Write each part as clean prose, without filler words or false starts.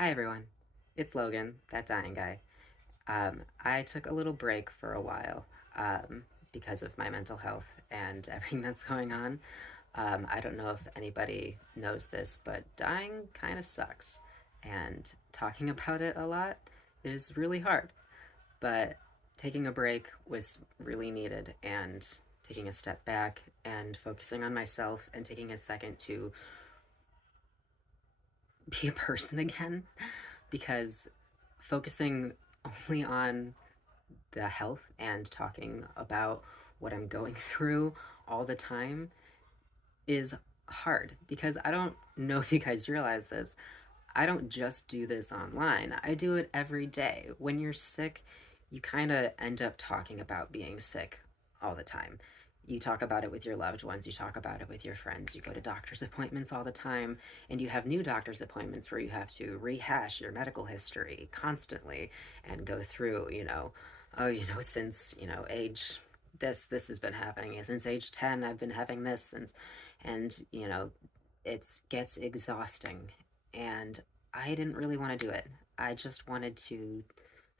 Hi everyone, it's Logan, that dying guy. I took a little break for a while because of my mental health and everything that's going on. I don't know if anybody knows this, but dying kind of sucks, and talking about it a lot is really hard. But taking a break was really needed, and taking a step back and focusing on myself and taking a second to be a person again because focusing only on the health and talking about what I'm going through all the time is hard because I don't know if you guys realize this. I don't just do this online, I do it every day. When you're sick, you kind of end up talking about being sick all the time. You talk about it with your loved ones, you talk about it with your friends, you go to doctor's appointments all the time, and you have new doctor's appointments where you have to rehash your medical history constantly and go through, oh, since, age this has been happening. Since age 10, I've been having this since, and, it gets exhausting. And I didn't really want to do it. I just wanted to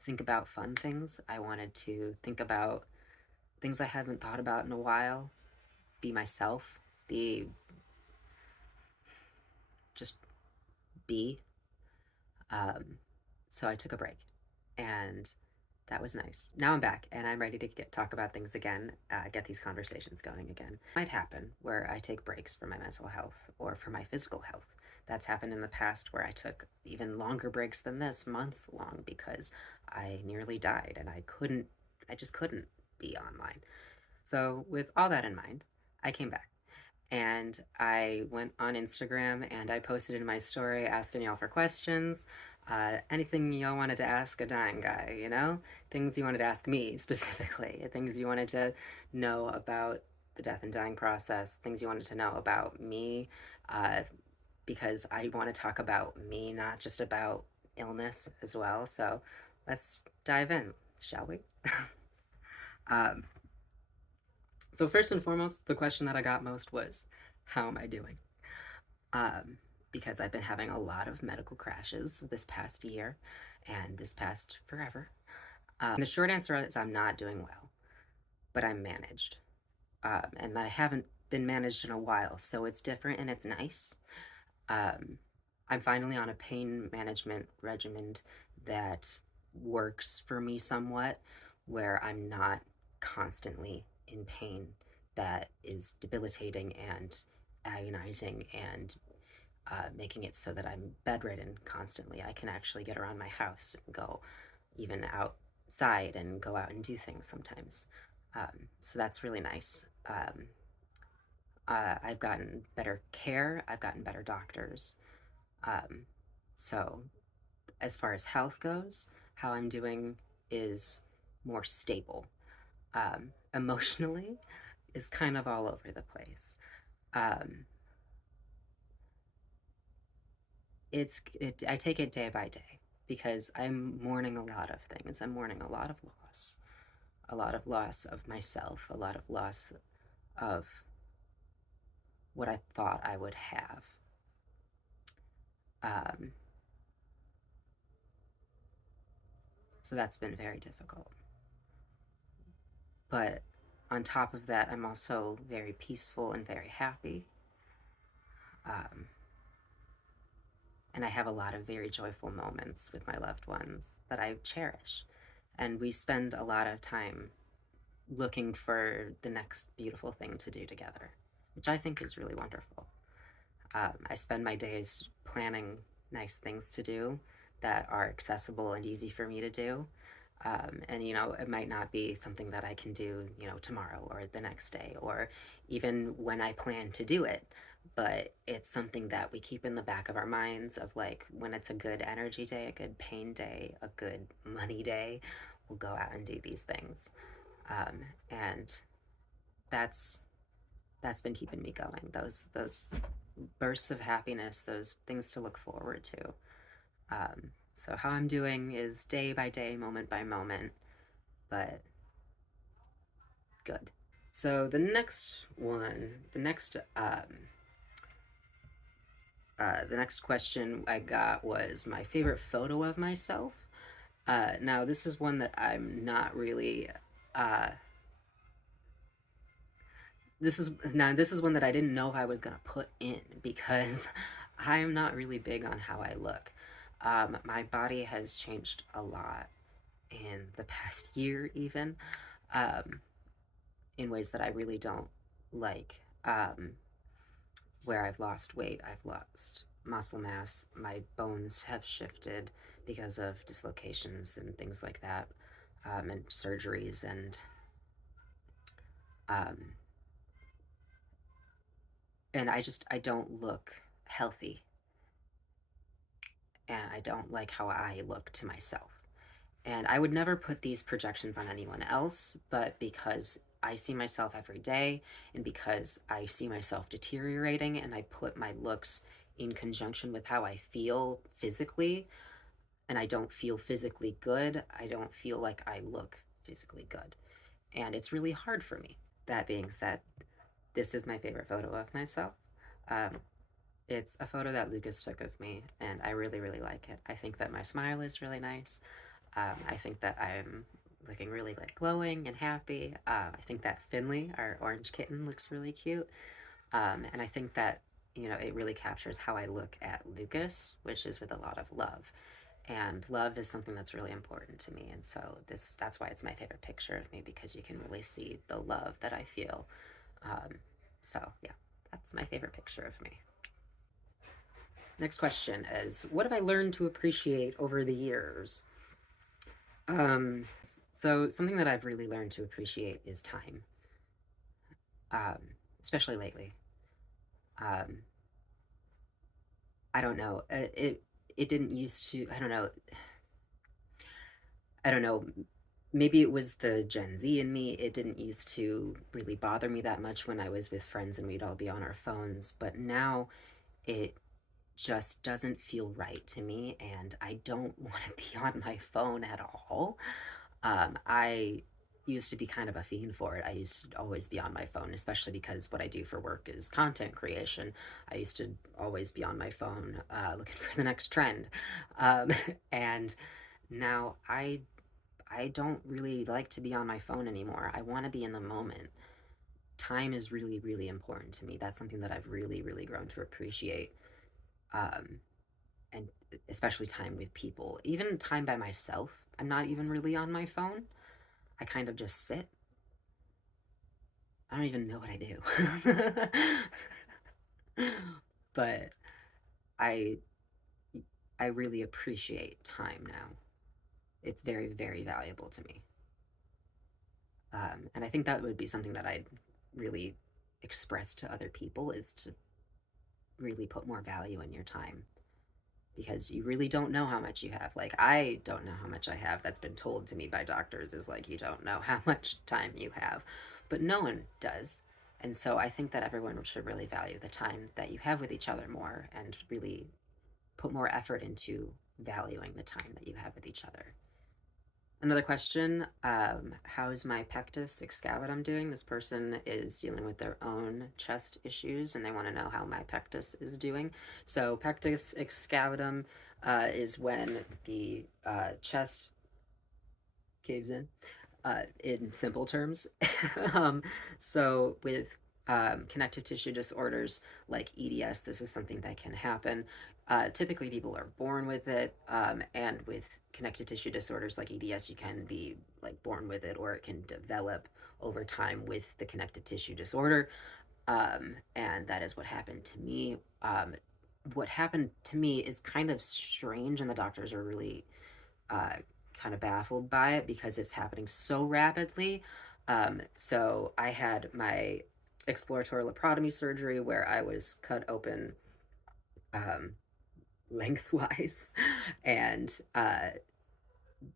think about fun things. I wanted to think about things I haven't thought about in a while, be myself, be just be. Um, so I took a break, and that was nice. Now I'm back, and I'm ready to talk about things again, get these conversations going again. It might happen where I take breaks for my mental health or for my physical health. That's happened in the past where I took even longer breaks than this, months long, because I nearly died and I just couldn't be online. So, with all that in mind, I came back and I went on Instagram and I posted in my story asking y'all for questions. Anything y'all wanted to ask a dying guy, things you wanted to ask me specifically, things you wanted to know about the death and dying process, things you wanted to know about me, uh, because I want to talk about me, not just about illness as well. So let's dive in, shall we? um, so, first and foremost, the question that I got most was, how am I doing? um, because I've been having a lot of medical crashes this past year and this past forever. The short answer is I'm not doing well, but I'm managed. And I haven't been managed in a while, so it's different and it's nice. Um, I'm finally on a pain management regimen that works for me somewhat, where I'm not constantly in pain that is debilitating and agonizing and making it so that I'm bedridden constantly. I can actually get around my house and go even outside and go out and do things sometimes. So that's really nice. I've gotten better care, I've gotten better doctors. Um, so, as far as health goes, how I'm doing is more stable. Emotionally, is kind of all over the place. Um, I take it day by day because I'm mourning a lot of things. I'm mourning a lot of loss of myself, a lot of loss of what I thought I would have. Um, so that's been very difficult. But on top of that, I'm also very peaceful and very happy. Um, and I have a lot of very joyful moments with my loved ones that I cherish. And we spend a lot of time looking for the next beautiful thing to do together, which I think is really wonderful. I spend my days planning nice things to do that are accessible and easy for me to do. And, it might not be something that I can do, tomorrow or the next day or even when I plan to do it. But it's something that we keep in the back of our minds of like when it's a good energy day, a good pain day, a good money day, we'll go out and do these things. And that's been keeping me going. Those bursts of happiness, those things to look forward to. So how I'm doing is day by day, moment by moment, but good. So the next The next question I got was my favorite photo of myself. Now, this is one that I'm not really. Uh, this is one that I didn't know if I was gonna put in because I'm not really big on how I look. My body has changed a lot in the past year, even um, in ways that I really don't like. Where I've lost weight, I've lost muscle mass, my bones have shifted because of dislocations and things like that, and surgeries, um, and I don't look healthy, and I don't like how I look to myself. And I would never put these projections on anyone else, but because I see myself every day and because I see myself deteriorating and I put my looks in conjunction with how I feel physically, and I don't feel physically good, I don't feel like I look physically good. And it's really hard for me. That being said, this is my favorite photo of myself. Um, it's a photo that Lucas took of me, and I really, really like it. I think that my smile is really nice. I think that I'm looking really like glowing and happy. I think that Finley, our orange kitten, looks really cute. And I think that, it really captures how I look at Lucas, which is with a lot of love. And love is something that's really important to me. And so that's why it's my favorite picture of me, because you can really see the love that I feel. Um, so yeah, that's my favorite picture of me. Next question is, what have I learned to appreciate over the years? So something that I've really learned to appreciate is time, um, especially lately. Um, I don't know. It didn't used to. I don't know. I don't know. Maybe it was the Gen Z in me. It didn't used to really bother me that much when I was with friends and we'd all be on our phones. But now it just doesn't feel right to me, and I don't want to be on my phone at all. I used to be kind of a fiend for it. I used to always be on my phone, especially because what I do for work is content creation. I used to always be on my phone looking for the next trend. Um, and now I don't really like to be on my phone anymore. I want to be in the moment. Time is really, really important to me. That's something that I've really, really grown to appreciate. Um, and especially time with people, even time by myself. I'm not even really on my phone. I kind of just sit. I don't even know what I do. But I I really appreciate time now. It's very, very valuable to me. And I think that would be something that I'd really express to other people, is to really put more value in your time, because you really don't know how much you have. Like, I don't know how much I have. That's been told to me by doctors, is like, you don't know how much time you have, but no one does. And so I think that everyone should really value the time that you have with each other more, and really put more effort into valuing the time that you have with each other. Another question, how's my pectus excavatum doing? This person is dealing with their own chest issues and they want to know how my pectus is doing. So, pectus excavatum is when the chest caves in simple terms. um, so, with connective tissue disorders like EDS, this is something that can happen. Typically, people are born with it, and with connective tissue disorders like EDS, you can be like born with it, or it can develop over time with the connective tissue disorder. And that is what happened to me. What happened to me is kind of strange, and the doctors are really uh, kind of baffled by it because it's happening so rapidly. So I had my exploratory laparotomy surgery where I was cut open um, lengthwise, and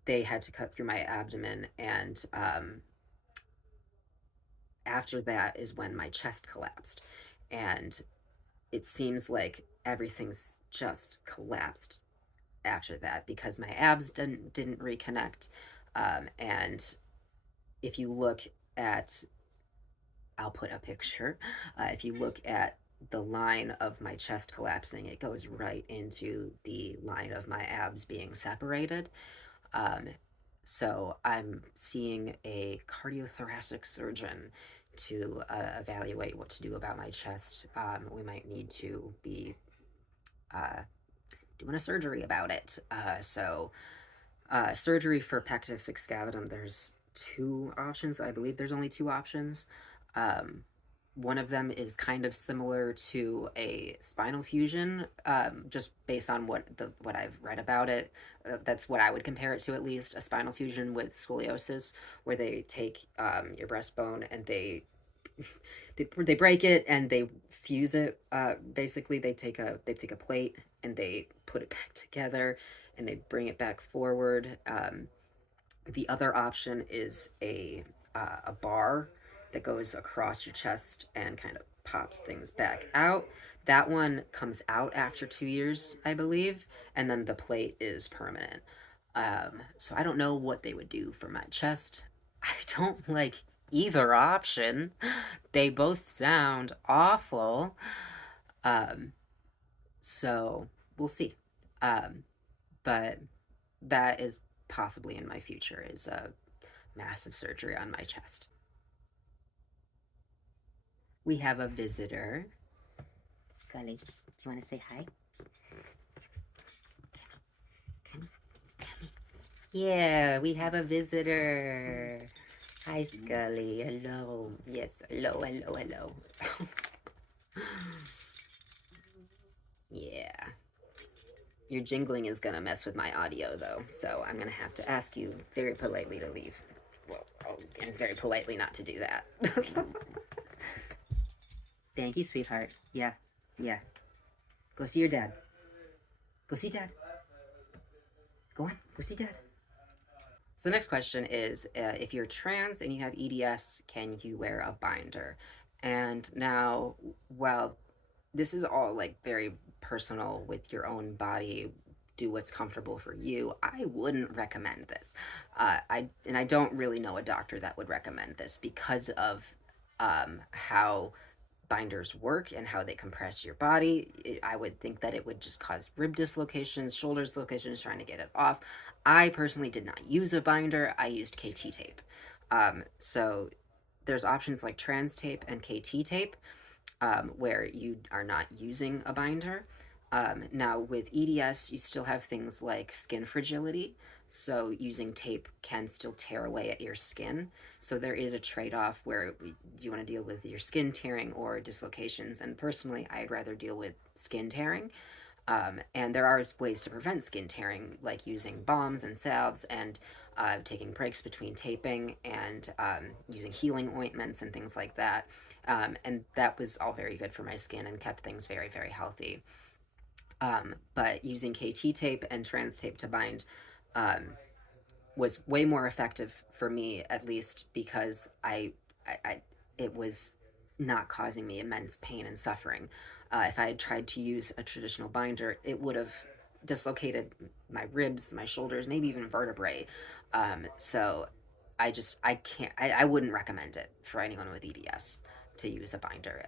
they had to cut through my abdomen. And after that is when my chest collapsed. And it seems like everything's just collapsed after that because my abs didn't reconnect. And if you look at, I'll put a picture. If you look at the line of my chest collapsing, it goes right into the line of my abs being separated. Um, so I'm seeing a cardiothoracic surgeon to evaluate what to do about my chest. We might need to be uh, doing a surgery about it. Surgery for pectus excavatum, there's two options. I believe there's only two options. Um, one of them is kind of similar to a spinal fusion, just based on what I've read about it. That's what I would compare it to, at least a spinal fusion with scoliosis, where they take your breastbone and they break it and they fuse it. Basically, they take a plate and they put it back together and they bring it back forward. The other option is a bar that goes across your chest and kind of pops things back out. That one comes out after 2 years, I believe, and then the plate is permanent. So I don't know what they would do for my chest. I don't like either option. They both sound awful. Um, so we'll see. Um, but that is possibly in my future is a massive surgery on my chest. We have a visitor. Scully, do you want to say hi? Come, come. Yeah, we have a visitor. Hi, Scully. Hello. Yes, hello, hello, hello. Yeah. Your jingling is gonna mess with my audio, though, so I'm gonna have to ask you very politely to leave. Well, and very politely not to do that. Thank you, sweetheart. Yeah, yeah. Go see your dad. Go see dad. Go on. Go see dad. So the next question is, if you're trans and you have EDS, can you wear a binder? And now, well, this is all like very personal with your own body. Do what's comfortable for you. I wouldn't recommend this. I don't really know a doctor that would recommend this because of how binders work and how they compress your body. I would think that it would just cause rib dislocations, shoulder dislocations, trying to get it off. I personally did not use a binder. I used KT tape. So there's options like trans tape and KT tape, where you are not using a binder. Now, with EDS, you still have things like skin fragility. So, using tape can still tear away at your skin. So, there is a trade off where you want to deal with your skin tearing or dislocations. And personally, I'd rather deal with skin tearing. And there are ways to prevent skin tearing, like using balms and salves and taking breaks between taping and using healing ointments and things like that. And that was all very good for my skin and kept things very, very healthy. But using KT tape and trans tape to bind um, was way more effective for me, at least because I it was not causing me immense pain and suffering. If I had tried to use a traditional binder, it would have dislocated my ribs, my shoulders, maybe even vertebrae. So I can't, I wouldn't recommend it for anyone with EDS to use a binder.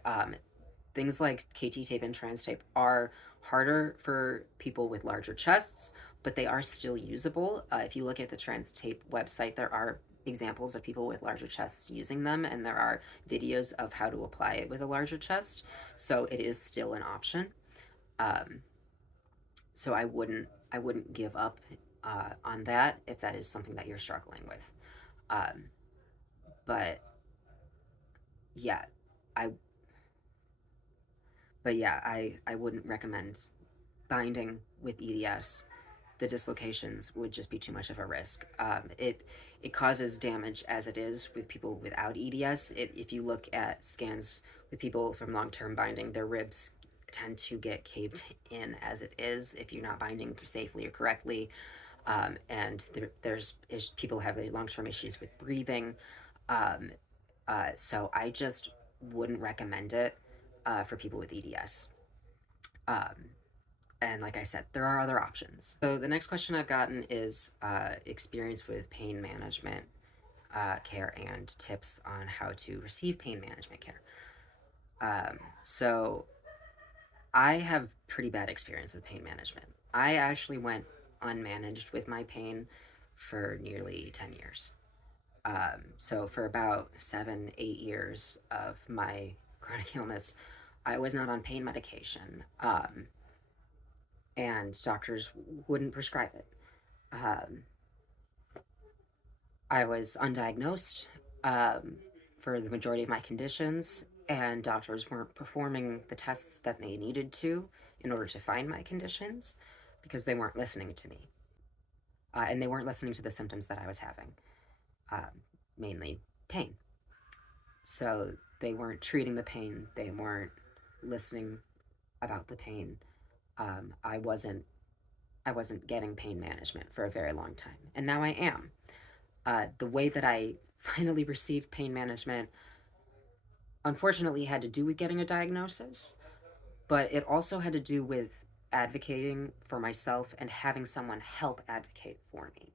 Things like KT tape and trans tape are harder for people with larger chests, but they are still usable. If you look at the trans tape website, there are examples of people with larger chests using them, and there are videos of how to apply it with a larger chest. So it is still an option. Um, so I wouldn't give up on that if that is something that you're struggling with. Um, but yeah, I I wouldn't recommend binding with EDS. The dislocations would just be too much of a risk. It causes damage as it is with people without EDS. If you look at scans with people from long term binding, their ribs tend to get caved in as it is if you're not binding safely or correctly. And there's people have long term issues with breathing. Um, so I just wouldn't recommend it for people with EDS. Um, and like I said, there are other options. So the next question I've gotten is experience with pain management care and tips on how to receive pain management care. So I have pretty bad experience with pain management. I actually went unmanaged with my pain for nearly 10 years. So for about 7, 8 years of my chronic illness, I was not on pain medication, and doctors wouldn't prescribe it. Um, I was undiagnosed for the majority of my conditions, and doctors weren't performing the tests that they needed to in order to find my conditions because they weren't listening to me. And they weren't listening to the symptoms that I was having, mainly pain. So they weren't treating the pain, they weren't listening about the pain. I wasn't getting pain management for a very long time, and now I am. The way that I finally received pain management unfortunately had to do with getting a diagnosis, but it also had to do with advocating for myself and having someone help advocate for me.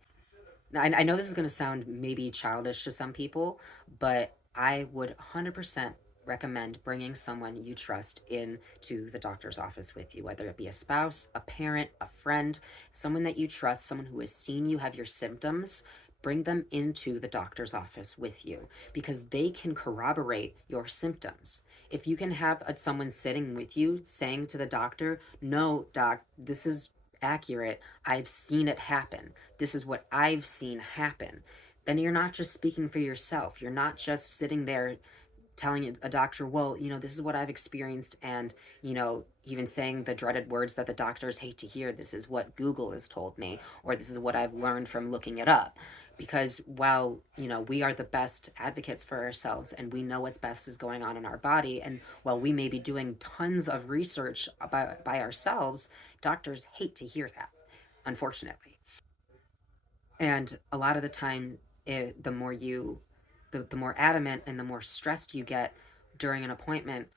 Now, I know this is going to sound maybe childish to some people, but I would 100% recommend bringing someone you trust in to the doctor's office with you, whether it be a spouse, a parent, a friend, someone that you trust, someone who has seen you have your symptoms. Bring them into the doctor's office with you because they can corroborate your symptoms. If you can have someone sitting with you saying to the doctor, "No, doc, this is accurate. I've seen it happen. This is what I've seen happen," then you're not just speaking for yourself. You're not just sitting there telling a doctor, "Well, this is what I've experienced," and, even saying the dreaded words that the doctors hate to hear. "This is what Google has told me," or "This is what I've learned from looking it up." Because while, we are the best advocates for ourselves and we know what's best is going on in our body, and while we may be doing tons of research by ourselves, doctors hate to hear that, unfortunately. And a lot of the time, the more adamant and the more stressed you get during an appointment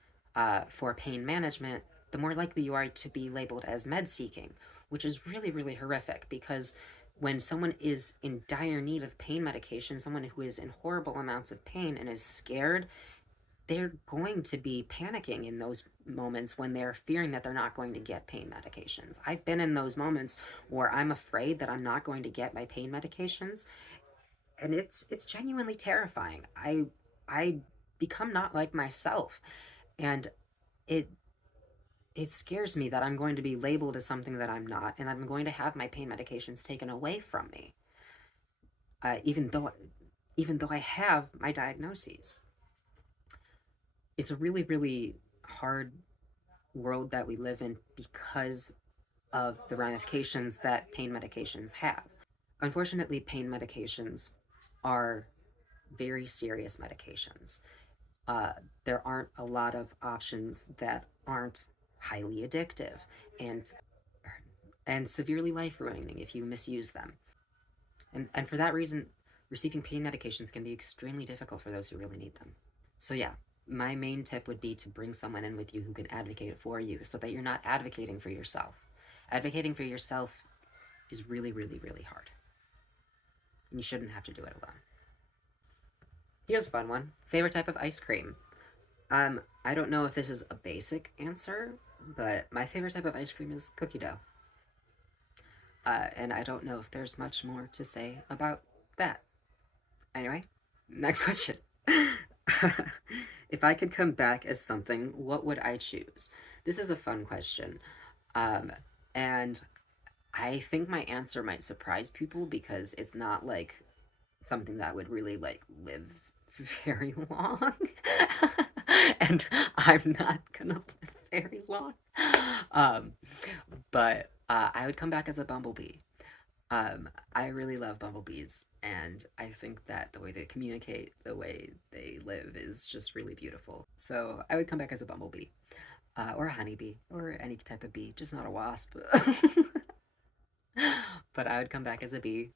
for pain management, the more likely you are to be labeled as med seeking, which is really, really horrific because when someone is in dire need of pain medication, someone who is in horrible amounts of pain and is scared, they're going to be panicking in those moments when they're fearing that they're not going to get pain medications. I've been in those moments where I'm afraid that I'm not going to get my pain medications, and it's genuinely terrifying. I become not like myself, and it it scares me that I'm going to be labeled as something that I'm not, and I'm going to have my pain medications taken away from me, even though I have my diagnoses. It's a really, really hard world that we live in because of the ramifications that pain medications have. Unfortunately, pain medications are very serious medications. Uh, there aren't a lot of options that aren't highly addictive and severely life ruining if you misuse them. And for that reason, receiving pain medications can be extremely difficult for those who really need them. So yeah, my main tip would be to bring someone in with you who can advocate for you so that you're not advocating for yourself. Advocating for yourself is really, really, really hard. And you shouldn't have to do it alone. Here's a fun one. Favorite type of ice cream? I don't know if this is a basic answer, but my favorite type of ice cream is cookie dough. And I don't know if there's much more to say about that. Anyway, next question. If I could come back as something, what would I choose? This is a fun question. Um, and I think my answer might surprise people because it's not like something that would really like live very long. And I'm not gonna live very long. Um, but I would come back as a bumblebee. I really love bumblebees, and I think that the way they communicate, the way they live is just really beautiful. So I would come back as a bumblebee, or a honeybee, or any type of bee, just not a wasp. But I would come back as a bee.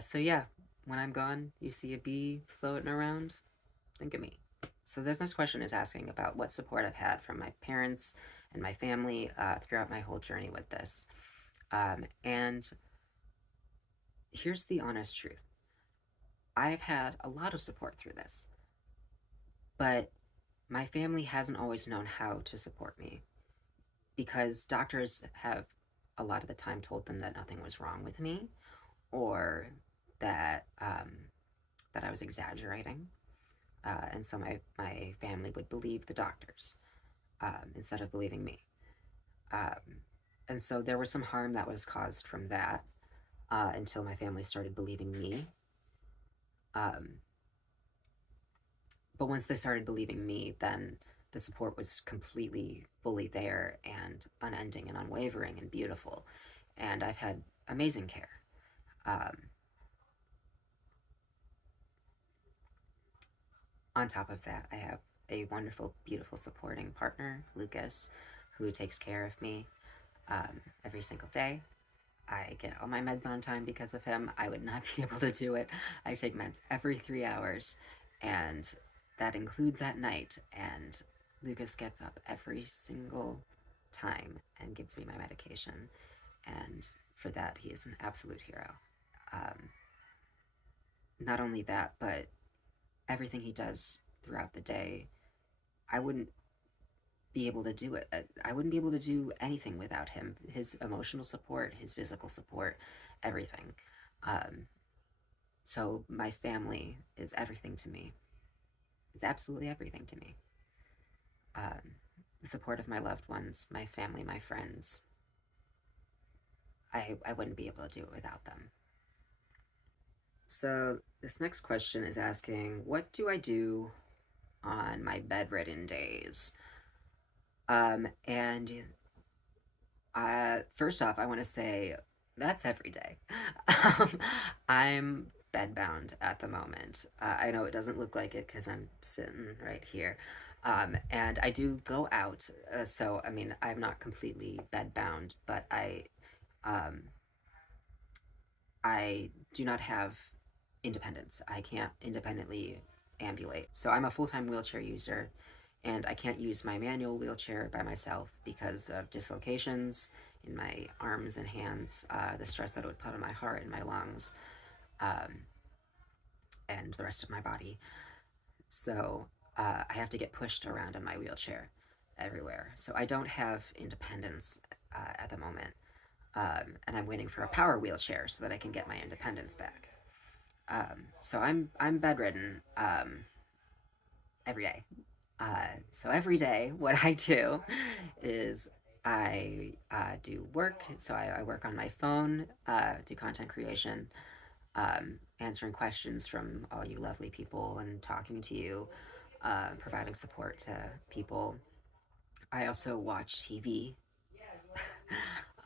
So yeah, when I'm gone, you see a bee floating around, think of me. So this next question is asking about what support I've had from my parents and my family throughout my whole journey with this. And here's the honest truth. I've had a lot of support through this, but my family hasn't always known how to support me. because doctors have a lot of the time told them that nothing was wrong with me, or that that I was exaggerating, and so my family would believe the doctors instead of believing me. Um, and so there was some harm that was caused from that until my family started believing me. Um, but once they started believing me, then the support was completely fully there and unending and unwavering and beautiful. And I've had amazing care. Um, on top of that, I have a wonderful, beautiful supporting partner, Lucas, who takes care of me every single day. I get all my meds on time because of him. I would not be able to do it. I take meds every 3 hours, and that includes at night. And Lucas gets up every single time and gives me my medication. And for that, he is an absolute hero. Um, Not only that, but everything he does throughout the day, I wouldn't be able to do it. I wouldn't be able to do anything without him. His emotional support, his physical support, everything. Um, so my family is everything to me. It's absolutely everything to me. The support of my loved ones, my family, my friends. I wouldn't be able to do it without them. So this next question is asking, what do I do on my bedridden days? And First off, I want to say that's every day. um, I'm bedbound at the moment. I know it doesn't look like it because I'm sitting right here. And I do go out, so I mean, I'm not completely bedbound, but um, I do not have independence. I can't independently ambulate. So I'm a full time wheelchair user, and I can't use my manual wheelchair by myself because of dislocations in my arms and hands, the stress that it would put on my heart and my lungs, um, and the rest of my body. So I have to get pushed around in my wheelchair everywhere. So I don't have independence at the moment. And I'm waiting for a power wheelchair so that I can get my independence back. So I'm bedridden every day. So every day, what I do is I do work. So I work on my phone, do content creation, answering questions from all you lovely people and talking to you, providing support to people. I also watch TV.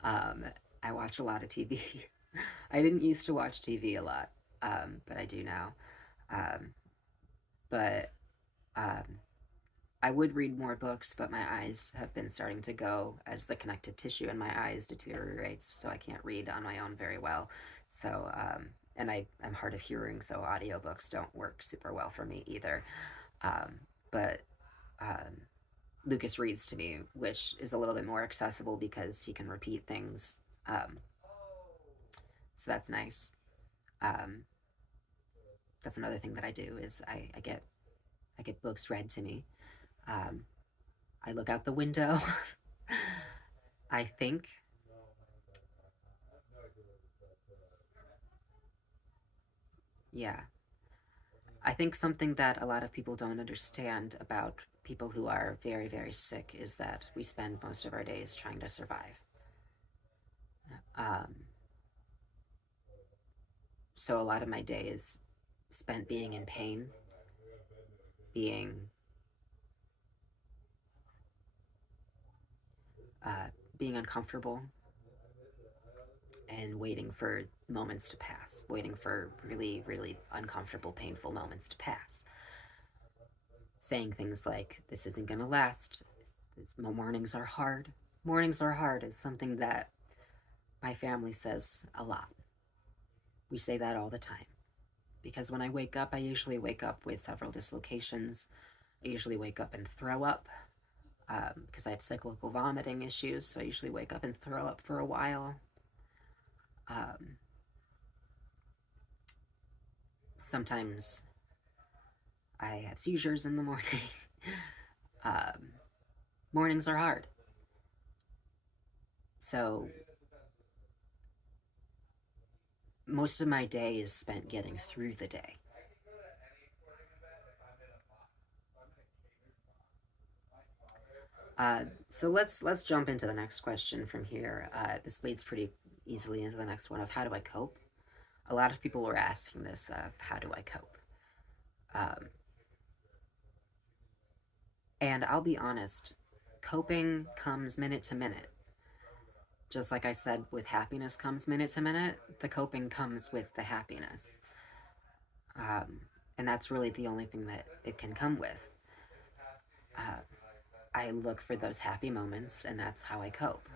um, I watch a lot of TV. I didn't used to watch TV a lot, but I do now. Um, but um, I would read more books, but my eyes have been starting to go as the connective tissue in my eyes deteriorates, so I can't read on my own very well. So, and I'm hard of hearing, so audiobooks don't work super well for me either. Um, but um, Lucas reads to me, which is a little bit more accessible because he can repeat things. So that's nice. Um, that's another thing that I do is I get books read to me. Um, I look out the window. I think. Yeah. I think something that a lot of people don't understand about people who are very, very sick is that we spend most of our days trying to survive. Um, so a lot of my day is spent being in pain, being uh, being uncomfortable, and waiting for moments to pass, waiting for really, really uncomfortable, painful moments to pass. Saying things like, "This isn't going to last. Mornings are hard." Mornings are hard is something that my family says a lot. We say that all the time. Because when I wake up, I usually wake up with several dislocations. I usually wake up and throw up because I have cyclical vomiting issues. So I usually wake up and throw up for a while. Um, Sometimes I have seizures in the morning. um, Mornings are hard. So most of my day is spent getting through the day. So let's jump into the next question from here. This leads pretty easily into the next one of how do I cope? A lot of people were asking this of how do I cope? Um, and I'll be honest, coping comes minute to minute. Just like I said, with happiness comes minute to minute, the coping comes with the happiness. Um, and that's really the only thing that it can come with. Uh, I look for those happy moments, and that's how I cope.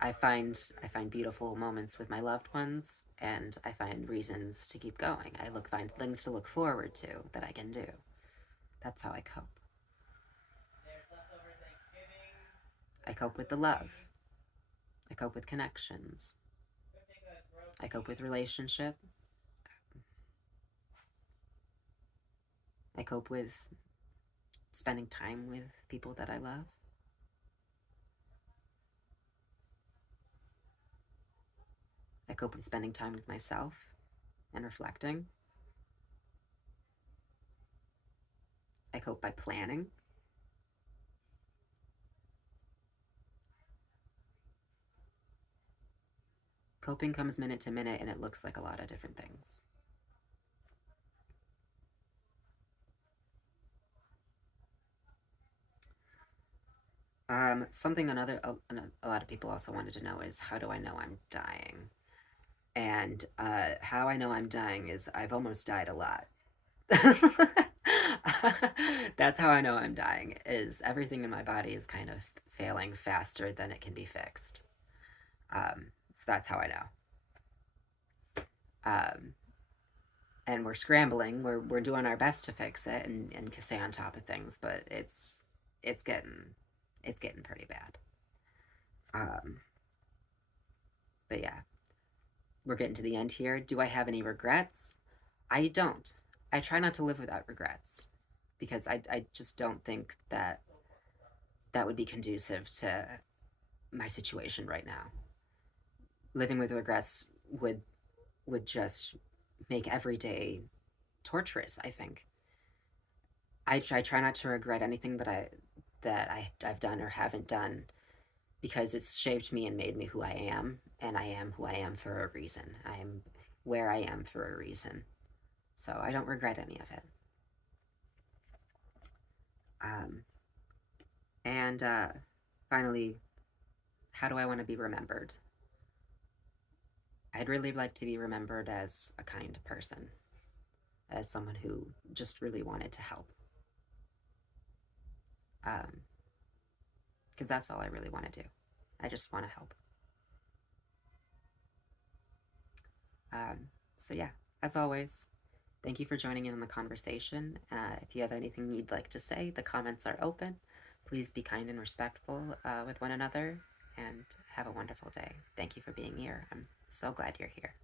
I find beautiful moments with my loved ones, and I find reasons to keep going. Find things to look forward to that I can do. That's how I cope. I cope with the love. I cope with connections. I cope with relationship. I cope with spending time with people that I love. I cope with spending time with myself and reflecting. I cope by planning. Coping comes minute to minute and it looks like a lot of different things. Something a lot of people also wanted to know is how do I know I'm dying? And how I know I'm dying is I've almost died a lot. That's how I know I'm dying. Is everything in my body is kind of failing faster than it can be fixed. So that's how I know. Um, and we're scrambling. We're doing our best to fix it and stay on top of things, but it's getting it's getting pretty bad. Um, but yeah, we're getting to the end here. Do I have any regrets? I don't. I try not to live without regrets because I just don't think that that would be conducive to my situation right now. Living with regrets would just make every day torturous, I think. I try not to regret anything I've done or haven't done because it's shaped me and made me who I am, and I am who I am for a reason. I am where I am for a reason. So I don't regret any of it. Um, and finally, how do I want to be remembered? I'd really like to be remembered as a kind person, as someone who just really wanted to help. Because that's all I really want to do. I just want to help. So, yeah, as always, thank you for joining in on the conversation. If you have anything you'd like to say, the comments are open. Please be kind and respectful with one another and have a wonderful day. Thank you for being here. I'm so glad you're here.